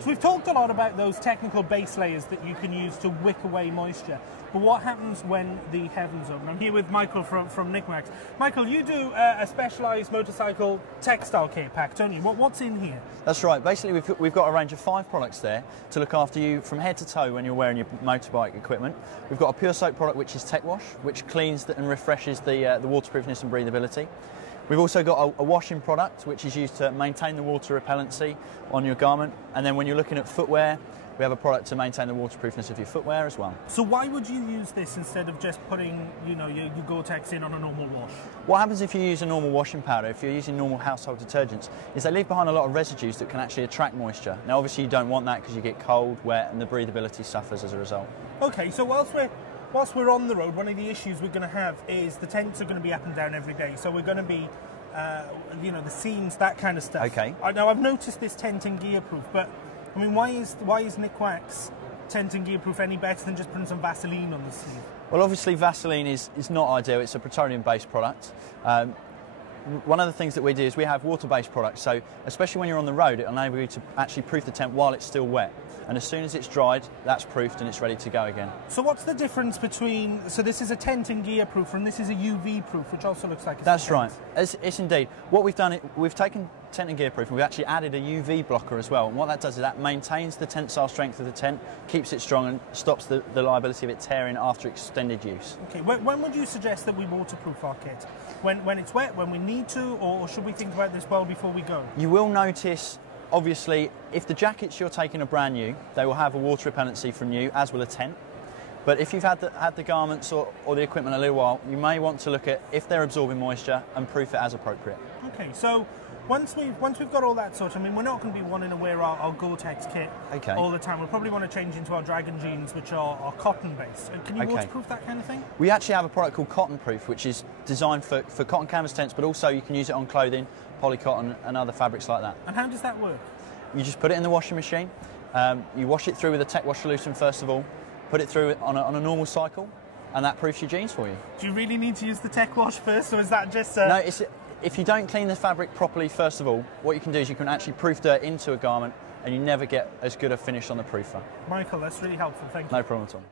So we've talked a lot about those technical base layers that you can use to wick away moisture. But what happens when the heavens open? I'm here with Michael from Nikwax. Michael, you do a specialised motorcycle textile kit pack, don't you? What's in here? That's right. Basically, we've got a range of 5 products there to look after you from head to toe when you're wearing your motorbike equipment. We've got a pure soap product, which is Tech Wash, which cleans and refreshes the waterproofness and breathability. We've also got a washing product, which is used to maintain the water repellency on your garment. And then when you're looking at footwear, we have a product to maintain the waterproofness of your footwear as well. So why would you use this instead of just putting, your Gore-Tex in on a normal wash? What happens if you use a normal washing powder, if you're using normal household detergents, is they leave behind a lot of residues that can actually attract moisture. Now, obviously, you don't want that because you get cold, wet, and the breathability suffers as a result. Okay, so whilst we're on the road, one of the issues we're going to have is the tents are going to be up and down every day. So we're going to be, the seams, that kind of stuff. Okay. Now, I've noticed this tent and gear proof, but I mean, why is Nikwax tent and gear proof any better than just putting some Vaseline on the sleeve? Well, obviously, Vaseline is not ideal. It's a petroleum-based product. One of the things that we do is we have water-based products, so especially when you're on the road, it'll enable you to actually proof the tent while it's still wet. And as soon as it's dried, that's proofed and it's ready to go again. So what's the difference between, so this is a tent and gear proof and this is a UV proof, which also looks like it's That's right. It's indeed. What we've done, we've taken tent and gear proof and we've actually added a UV blocker as well. And what that does is that maintains the tensile strength of the tent, keeps it strong and stops the liability of it tearing after extended use. Okay, when would you suggest that we waterproof our kit? When it's wet, when we need to, or should we think about this well before we go? You will notice, obviously, if the jackets you're taking are brand new, they will have a water repellency from new, as will a tent. But if you've had the garments or the equipment a little while, you may want to look at if they're absorbing moisture and proof it as appropriate. Okay, so once we've got all that sorted, I mean, we're not going to be wanting to wear our Gore-Tex kit all the time. We'll probably want to change into our Dragon jeans, which are cotton-based. Can you waterproof that kind of thing? We actually have a product called Cotton Proof, which is designed for cotton canvas tents, but also you can use it on clothing, polycotton and other fabrics like that. And how does that work? You just put it in the washing machine, you wash it through with a Tech Wash solution first of all, put it through on a normal cycle, and that proofs your jeans for you. Do you really need to use the Tech Wash first, or is that just No, if you don't clean the fabric properly first of all, what you can do is you can actually proof dirt into a garment and you never get as good a finish on the proofer. Michael, that's really helpful, thank you. No problem at all.